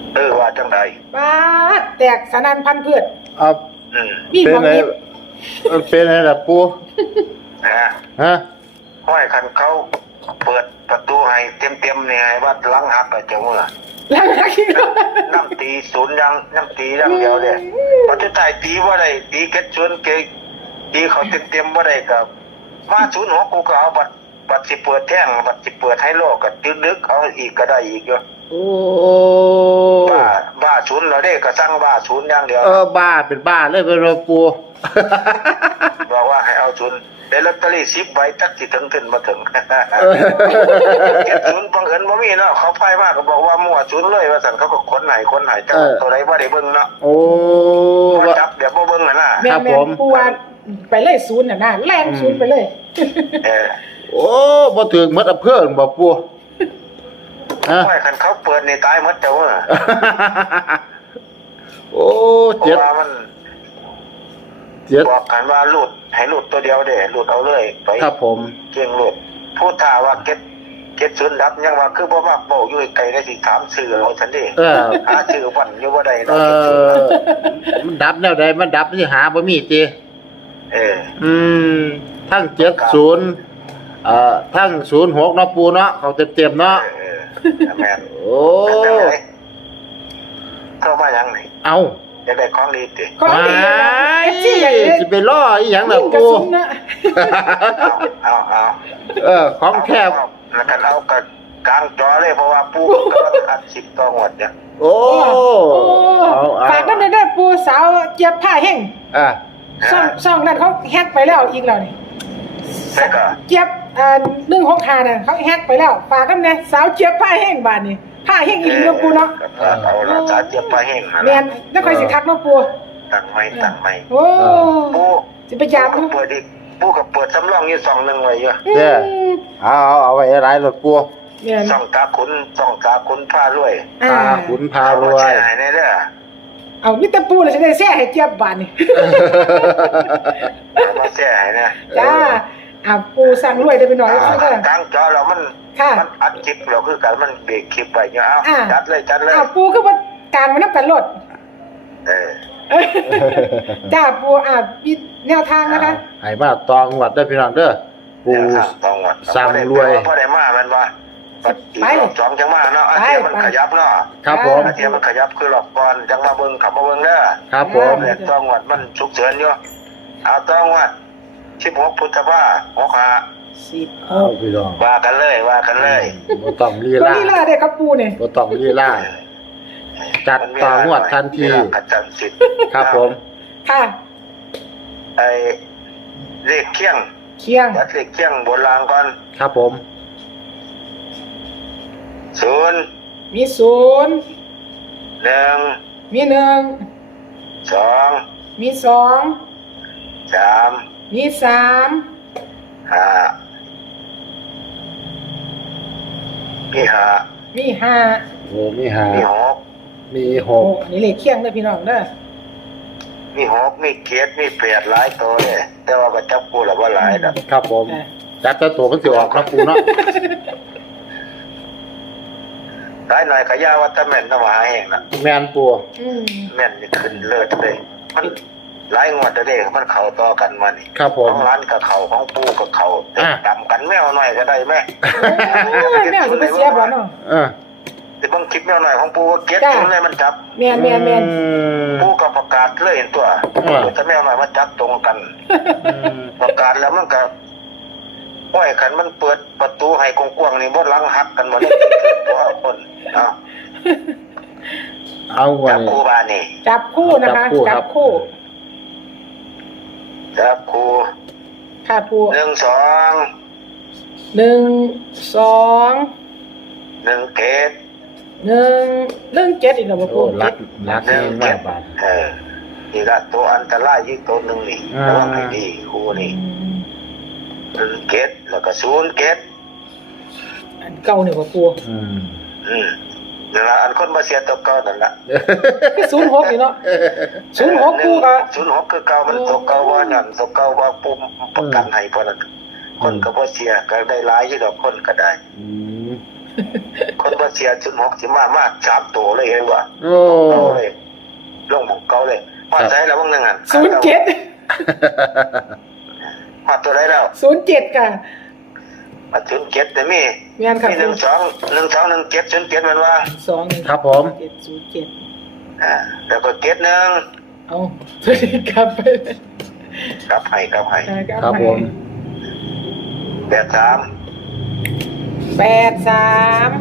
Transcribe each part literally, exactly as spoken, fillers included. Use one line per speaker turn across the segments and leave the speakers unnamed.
เออว่าจังใด
ป้าดแตกสนั่นพันเพื่อน
อ่า
อืม
มี
เป็นไง
หมองยิบ
มันเป็นไงล่ะปู
นะ
ฮะ
ห้อยคันเขาเปิดประตูให้เต็มๆนี่ไงว่าหลังหักก็จะเมื่อ
แล้วนะคิดว่า
น้ำตีศูนย์ยังน้ำตียังเดียวเลยพอจะตายตีว่าได้ตีเก็ดชวนเกตีเขาเต็มๆว่าได้กับมาศูนย์หกกูก็เอาบัตรบัตรสิเปิดแท่งบัตรสิเปิดให้โลกกับตึกนึกเอาอีกก็ได้อีกอยู่
โอ้
บ้าบ้าศูนย์เราได้ก็สร้างบ้าศูนย์อย่างเดียว
เออบ้าเป็นบ้าเลยเป็นระปู
บอกว่าให้เอาศูนย์ได้ลอตเตอรี่สิบใบตักสิถึงถึงมาถึงเก็บศูนย์บังเอิญบ่มีเนาะเขาไพ่มากก็บอกว่ามั่วศูนย์เลยว่าสั่นเขาก็คนไหนคนไหนจังตัวไหนบ่ได้เบิ่งเนาะ
โอ้
ว่าจับเดี๋ยวบ่เบิ่งน่ะนะ
แม่แม่ปูว่าไปเลยศูนย์น่ะนะแรงศูนย์ไปเลย
เออ
โอ้บ่ถึงมัดอำเภอบ่ปูฮะ
ห้อยคันเขาเปิดนี่ตายหมดเจ้าน่ะ
โอ้
เพ
เจ็ด
ราะว่ามัน
เจ็ด
บอกกันว่าหลุดให้หลุดตัวเดียวเด้หลุดเอาเลยไป
ครับผม
เก่งหลุดพูดท่าว่าเก็บเก็บศูนย์ดับยังว่าคือบ่มักเว้าอยู่ไกลได้สิถามชื่อเอาซั่นดิ
เออ
หาชื่อวันอยู่บ่ได้
เอ
เนาะเก็บศูนย์
อ
น่ะ
มันดับแนวใดมันดับสิหาบ่มีติ
เออ
อืมทั้งเจ็ดศูนย์เอ่อทั้งศูนย์หกเนาะปูเนาะเขาเต็มๆเนาะ
เออแม่น
โอ้
เข้ามายังนี่
เอา
จะได้ของดีติ
ของดีนะ
ไ
เอฟซีอย่างนี้
สิไปล่ออีหยังล่ะ
ยิ่งกระ
ปู
สุนนะ
เอาเอา
เออของแคบ
แล้วกันเอากับกลางจอเลยเพราะว่าปูกำลังอัดสิบต่อหมดเนี่ย
โอ้
โอ้
เอาเอา
ฝากน้ำในได้ปูสาวเจี๊ยบผ้าแห้ง
อ่ะ
ซ่องซ่องนั้นเขาแฮกไปแล้วอีกแล้วนี่
ใช่ก็
เจี๊ยบอ่าหนึ่งหกห้าเนี่ยเขาแฮกไปแล้วฝากน้ำในสาวเจี๊ยบผ้าแห้งบานนี่ผ้าแห้งอีกแล้วปูเนาะ
เอาละสาเจี๊ยบปลาแห้ง
แม่นแล้วค่อยสิทักเนาะปู
ตั้งไม่ตั้งไม่
โอ้
ปู
สิไปยาม
ปูเปิดอีกปูกับเปิดสำรองอยู่สองหนึ่งไว้อยู่
เด้อเอาเอาเอาไว้หลายรถปู
แม่น
สองตาขุนสองตาขุนผ้ารวย
อ่า
พาขุนพารวย
หายในเด้อ
เอามิตรปูเลยจะได้แซ่ให้เจี๊ยบบานนี่
เอามาแช่ให้นะ
จ้าอ่าปูสั่งรวยได้ไปหน่อยก็ได้
กลางจอเรามัน
ค่ะ
มันอัดคลิปเราคือกันมันเบรกคลิปไปเนี่ยเอา
อ่า
จัดเลยจัดเลย
อ้าวปูคือว่าการมานับกันรถ
เออ
จ้าปูอ่ามีแนวทางนะคะ
ให้มาตองวัดได้อพี่น้องเด้อปู
เนี่ยครับต้องวัด
สั่งรวย
พอได้มามันว่าอีกรอบสองจังมาเนาะอาเทียมันขยับเนาะ
ครับผม
อาเทียมันขยับคือรอบก่อนจังมาเบิ่งขับมาเบิ่งเด้อ
ครับผม
เนี่ยต้องวัดมันฉุกเฉินอยู่เอาต้องวัดสิบหกพุทธภาหกห้า
สิบห
เอา
ก
พี่น้อง
ว่ากันเลยว่ากันเลย
บ่ต้องลี
ตัว
ลา
นี้ล่ะเด็กครับปูเนี่ย
บ่ต้องลีลา จัดต่องวดทันที
มีหลักประจันสิทธิ์
ครับผม
ค่ะ
ไอ้เลขเคียง
เคียง
วัดเลขเคียงบนรางก่อน
ครับผม
ศูนย์
มีศูนย์
หนึ่ง
มีหนึ่ง
สอง
มีสอง
สาม
มีสาม
ห้ามีห้า
มีห้า
โอ้มีห้า
มีหก
มีห
โอ้
ก
อันนี้เลขเคียงเด้อพี่น้องเด้อ
มีหกมีเกียรติมีแปดหลายตัวเลยแต่ว่าก็จับกูหรือว่าหลายดอก
ครับผม
อ่า
จัดแต่ตัวมันสิออกครับปูเนาะ
หลายหน่อยขยาว่าถ้าแม่นต้องหาเองนะ
แมนปู
อืม
แม่นนี่ขึ้นเลิศเลยมันหลายงวดเด้อมันเข้าต่อกันมานี่
ครับผ
ข
ม
องร้านกับเขาของปูกับเขา
อ่ะ
ดำกันแมวหน่อยก็ได้แม่
โอ้ยแม่จะไปเสียบ่เนาะ
เออ
แต่บางคลิปแมวหน่อยของปูว่าเก็ต
จ้ะ
ตรงเลยมันจับ
แม่นแม่นแม่น
อืม
ปูก็ประกาศเลยเห็นตัว
อ่า
ถ้าแมวหน่อยมันจับตรงกัน
อืม
ประกาศแล้วมันก็ห้อยขันมันเปิดประตูให้กว้างๆนี่บ่หลังหักกันหมดเลยตัวคนเอา
เอาไว้
จับคูบานี่
จับคู่นะคะ
จับคู่ครั
จั
บ
บคู่
จับคู
ค่ะปู
หนึ่งสอง
หนึ่งสอง
หนึ่งเกต
หนึ่งหนึ่งเจ็ดอีกแล้วบ่
โอ้
ปู
รักรัก
หนึ่
เอง ง
เก
มาก
ต
บาด
เออนี่ก็ตัวอันตรายยิ่งตัวหนึ่งนี่
อ่า
ระวังให้ดีครูนี่หนึ่งเกตแล้วก็ศูนย์เกต
อันเก่าเนี่ยบ่ปู
อืม
อืมนั่นละอันคนมาเสียตัวเก่านั่นละ
คือศูนย์หกนี่เนาะศูนย์หกปูก็
ศูนย์หกคือเก่ามันตัวเก่าว่าหยันตัวเก่าว่าปุ่มประกันให้พอนั้นคนก็บ่เสียก็ได้หลายอยู่ดอกคนก็ได้
อืม
คนบ่เสียศูนย์หกสิมามาสามตัวเลยเห็นบ่
โอ้
เอาเลยลงหมองเก่าเลยมาใส่แล้วบางนึงอ่ะ
ศูนย์เจ็ด
มาตัวใดแล้ว
ศูนย์เจ็ดค่ะ
มาศูนย์เจ็ดแต่มี
งานค่ะ
มีหนึ่งสองหนึ่งสองหนึ่งเจ็ดศูนย์เจ็ดมันว่า
สองหนึ่ง
ครับผม
เจ็ดศูนย์เจ็ด
อ่าแล้วก็เจ็ดหนึ่ง
เอาตัวนี้กลับไป
กลับให้กลับให้
ครับผม
แปดสาม
แปดสาม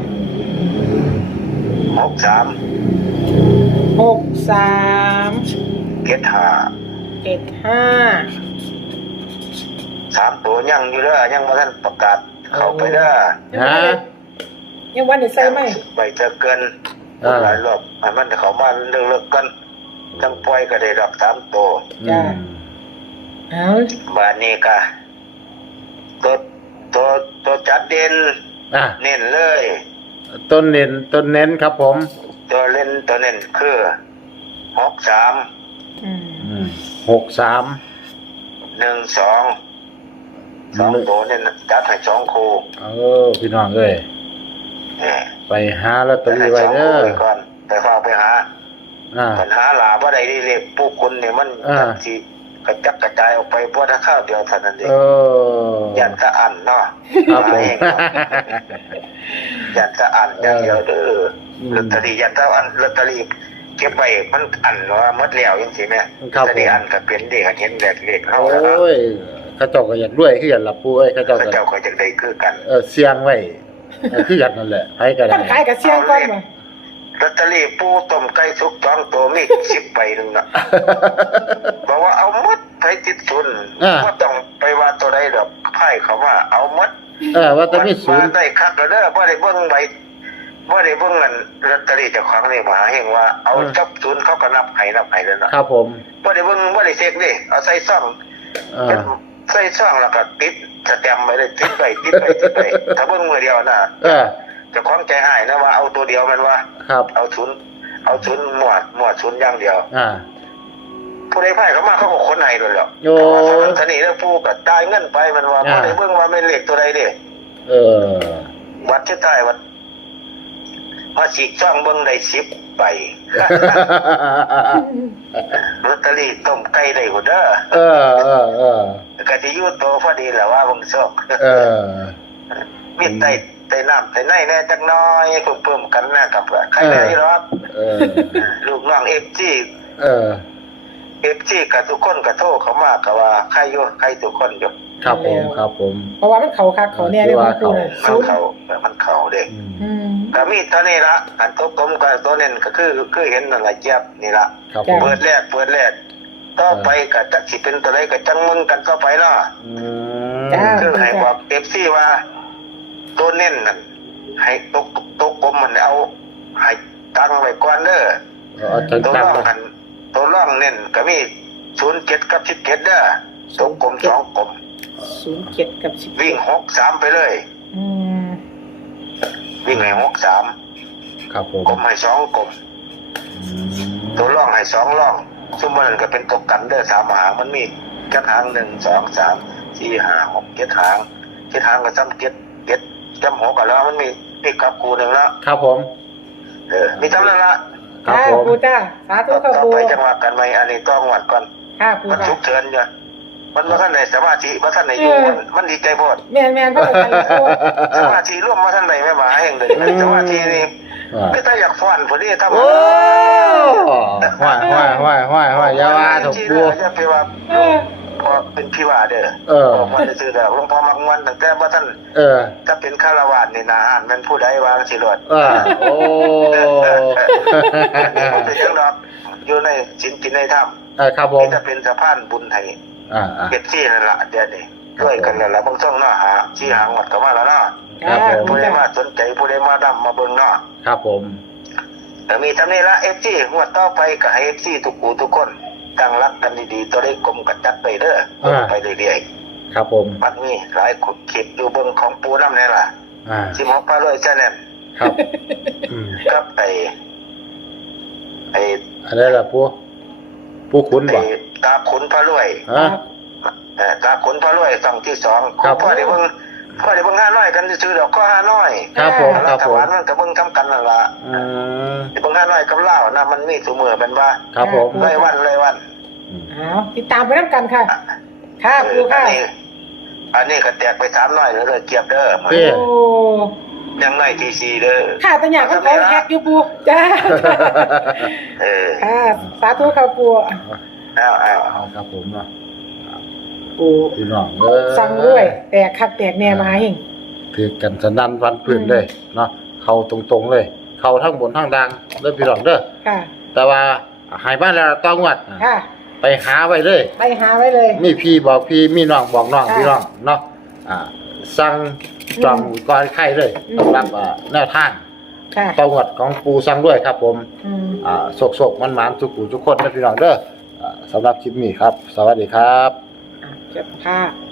หกสาม
หกสาม
เจ็ดห้า
เจ็ดห้า
สามตัวยังอยู่เด้อยังบ่ทันประกาศเข้าไปเด้อ
ฮะ
ยังวันเดี๋ยวใส่ไหม
ไปเจอเกิน
อ่า
หลายรอบให้มันเข้ามาเลิกๆกันจังปล่อยก็ได้ดอกสามตัว
อืม
เอา
บานนี้ก็ตัวตัวตัวจัดเด่น
อ่ะ
เน้นเลย
ต้นเน้นต้นเน้นครับผม
ตัวเล่นตัวเน้นคือหกสาม
อืม
อืมหกสาม
หนึ่งสองสองตัวเน้นจัดให้สองคู่
เออพี่น้องเอ้ย
เออ
ไปหาลอตเตอรี่ไว้เด้อ
ไปก่อนไปฝากไปหา
อ่า
ปัญหาหลาบ่ได้เรียกผู้คนเนี่ยมัน
อ่า
สิกระจัดกระจายออกไปบ่ถ้าข้าวเดียวเท่านั้นเอ
เอง อ
ยันตะอันเนาะ
ครับผม
หาเองเนาะยันตะอันอย่างเดียวเด้อ
อืม
ลอตเตอรี่ยันตะอันลอตเตอรี่เก็บไว้มันอันว่าหมดแล้วจังซี่แม่
ครับ
ลอตเตอรี่อันก็เป็นเด็กเห็นแหลกเลข
โอ
เฮาแล้วเนาะ
้ยเข้าเจ้าก็อยากด้วยคืออยากหลับปูเอ้ยเข้าเจ้า
เขา
ก็
เจ้าก็จังได้คือกัน
เออเสียงไว้เออคืออยากนั่นแหละให้ก็ได้
มันขายกับเชียงก้อนมา
ลอตเตอรี่ปูต้มไก่สุกสองตัวมีสิบใบนึงน่ะ บอกว่าเอาหมดไปติดทุน
อ่า
ก็ต้องไปว่าตัวใดดอกไพ่เขาว่าเอาหมด
เออว่าแตมีศูนย์
มาได้คักแล้วเด้อบ่ได้เบิ่งใบบ่ได้เบิ่งเงินลอตเตอรี่เจ้าของนี่มหาเฮงว่าเอาจับศูนย์เขาก็นับให้นับให้แล้วเนาะ
ครับผม
บ่ได้เบิ่งบ่ได้เช็คเด้เอาใส่ซ่อง
เออ
ใส่ซ่องแล้วก็ติดสแตมป์ไว้เลยติดไว้ติดไว้ติดไว้ถ้าเบิ่งมือเดียวน่ะ
เออ
เจ้าของใจหายนะว่าเอาตัวเดียวมันว่า
ครับ
เอาศูนย์เอาศูนย์หมวดหมวดศูนย์อย่างเดียว
อ่า
ผู้ใดไพ่เขามาเขาก็คนให้เลยหรอก
โอ้
แต่ว่าสนิทแล้วผู้ก็ได้เงินไปมันว่า
อ่า
ผู้ใดเบิ่งว่าไม่เลขตัวใดเด้
เออ
วัดชื่อใต้วัดมาฉีกช่องเบิ่งได้สิบใบ ลอตเตอรี่ต้มไก่ได้หุ่นเด้อ
เออเออเออ
ก็สิอยู่โตพอดีแหละว่าเบิ่งโชค
เออ
มีไต้ไต้น้ำไต้ในแน่จักหน้อยเพิ่มๆกันนะครับใครได้หรอก
เออ
ลูกน้อง เอฟ จี
เออ
เอฟ จี ก็ทุกคนก็โทรเข้ามาก็ว่าใครอยู่ใครทุกคนอยู่
ครับผมครับผม
เพราะว่ามันเขาคักเขาเนี่ยเรียกว่าคูณ
มัน
ศูนย์
เข้ามันเข้าเด้
อืม
อืม
ก็มีตัวนี้ละอันตัวกลมกับตัวเน้นก็คือคือเห็นนั่นแหละเจี๊ยบนี่ละ
ครับผ
จ้ะ
ม
เปิดแรกเปิดแรกต่อไปก็จักสิเป็นตัวใดก็จังมึงกันต่อไปเนาะ
อืม
จ้า
คือให้บอกเอฟซีว่า ตัวเน้นนั่นให้ตกตกกลมมันเอาให้ตั้งไว้ก่อนเด้อ
เอาจัง
ตัว
จัง
ร่องหันตัวร่องเน้นก็มีศูนย์เจ็ดกับสิบเจ็ดเด้อตกกลมสองกลม
ศูนย์เจ็ดกับสิบ
วิ่งหกสามไปเลย
อืม
วิ่งให้หกสาม
ครับผม
กลมให้สองกลม
อืม
ตัวร่องให้สองร่องซึ่งมันก็เป็นตกกันเด้อสามหางมันมีกระถางหนึ่งสองสามสี่ห้าหกเจ็ดหางเจ็ดหางก็ซ้ำเจ็ดเจ็ดจำหกกันแล้วมันมีมีกับกูหนึ่งแล้ว
ครับผม
เออมีจำนั้นละ
ครับ
จ้า
ผม
ปูจ้าสาธุ
ต่
ค่ะ
อ
ปู
ไปจังหวะกันไหมอันนี้ต้องวัดก่อน
ค่ะปู
มัน
ค่ะ
ฉุกเฉินอยู่มันมาท่านไหนสมาธิมาท่านไหนอยู่มันมันดีใจโพด
แมนแมนพ่อกันเลยปู
สมาธิร่วมมาท่านไหนไม่มาเองเลยสมาธินี่
อ่า
ก็ถ้าอยากฟ้อนพอดีถ้า
โอ้ห้อยห้อยห้อยห้อยห้อยอยาว่าถูกปู
จะไปว่า
เออ
พอเป็นพี่ว่าเด้อ
เออ
บอกมันจะซื้อแต่หลวงพ่อมักมวนตั้งแต่ว่าท่าน
เออ
ถ้าเป็นฆราวาสนี่นาหานมันผู้ใดวางสิรอด
อ่าโอ้
มันเป็นจังดอกอยู่ในสินกินในถ้ำ
เออครับผม
นี่จะเป็นสะพานบุญให้
อ่าอ่า
เก็บซี่นั่นละเดี๋ยวนี้ด้วยกันแล้วละบางช่องเนาะหาซี่หางหมดก็มาแล้วเนาะ
ครับผม
ผู้ใดมาสนใจผู้ใดมาดำมาเบิ่งเนาะ
ครับผม
แต่มีทำนี้ละเอฟซีงวดต่อไปกับเอฟซีทุกกูทุกคนตั้งรักกันดีๆตัวได้กลมกันจัดไปเด้อไปเรื่อย
ครับผม
ๆมันมีหลายขุดคลิปอยู่เบิ่งของปูน้ำนี่ล่ะ
อ่า
สิมอกปลาเลยแช่แนม
ครับอืม
กับไอ้ไอ้
อะไรล่ะปูปูขุน
ไอ้
บ่
ตาขุนพระรวย
ฮะ
เอ่อตาขุนพระรวยฝั่งที่สอง
ครับ
พ่อได้เบิ่งพอได้เบิ่งห้าน้อยกันซื้อดอกก็ห้าน้อย
ครับผมค
รั
รับ
ฐ
ผม
บาลมันก็เบิ่งกำกันนั่นล่ะ
อืม
เบิ่งห้าน้อยกับลาวนะมันมีซุมื้อเป็นว่า
ครับผม
รายวันรายวัน
เอาติดตามไปน้ำกันค่ะ ค่ะ
เอ
ปู
ออั
ค่ะ
นนี้อันนี้ก็แตกไปสามน้อยแล้วเด้อเกียบเด้อ
เอ้ย
โอ้
ยังน้อยทีซีเด้อ
ค่ะแต่อยากให้เขาแฮกอยู่ปูจ้า
เออ
ค่ะสาธุค่ะปู
เอาเอา
เอาครับผมเนาะ
ปู
พี่น้องเอ้ย
สั่งด้วยแตกคักแตกแน่มาเฮง
ถือกันสนั่นวันพื้น
อืม
เลยเนาะเข้าตรงๆเลย เข้าทั้งบนทั้งดังเด้อพี่น้องเด้อ
ค่ะ
แต่ว่าหายบ้านแล้วต้องวัด
ค่ะ
ไปหาไว้เลย
ไปหาไว้เลย
มีพี่บอกพี่มีน้องบอกน้อง
ค่ะ
พี่น้องเนาะอ่าสั่งจองก่อนไข่เลย
อืม
สำหรับอ่าแนวทาง
ค่ะ
ต้องวัดของปูสั่งด้วยครับผม
อืม
อ่าโศกๆมันๆทุกผู้ทุกคนนะพี่น้องเด้ออ่าสำหรับคลิปนี้ครับ สวัสดีครับ
อ่ะเก็บผ้า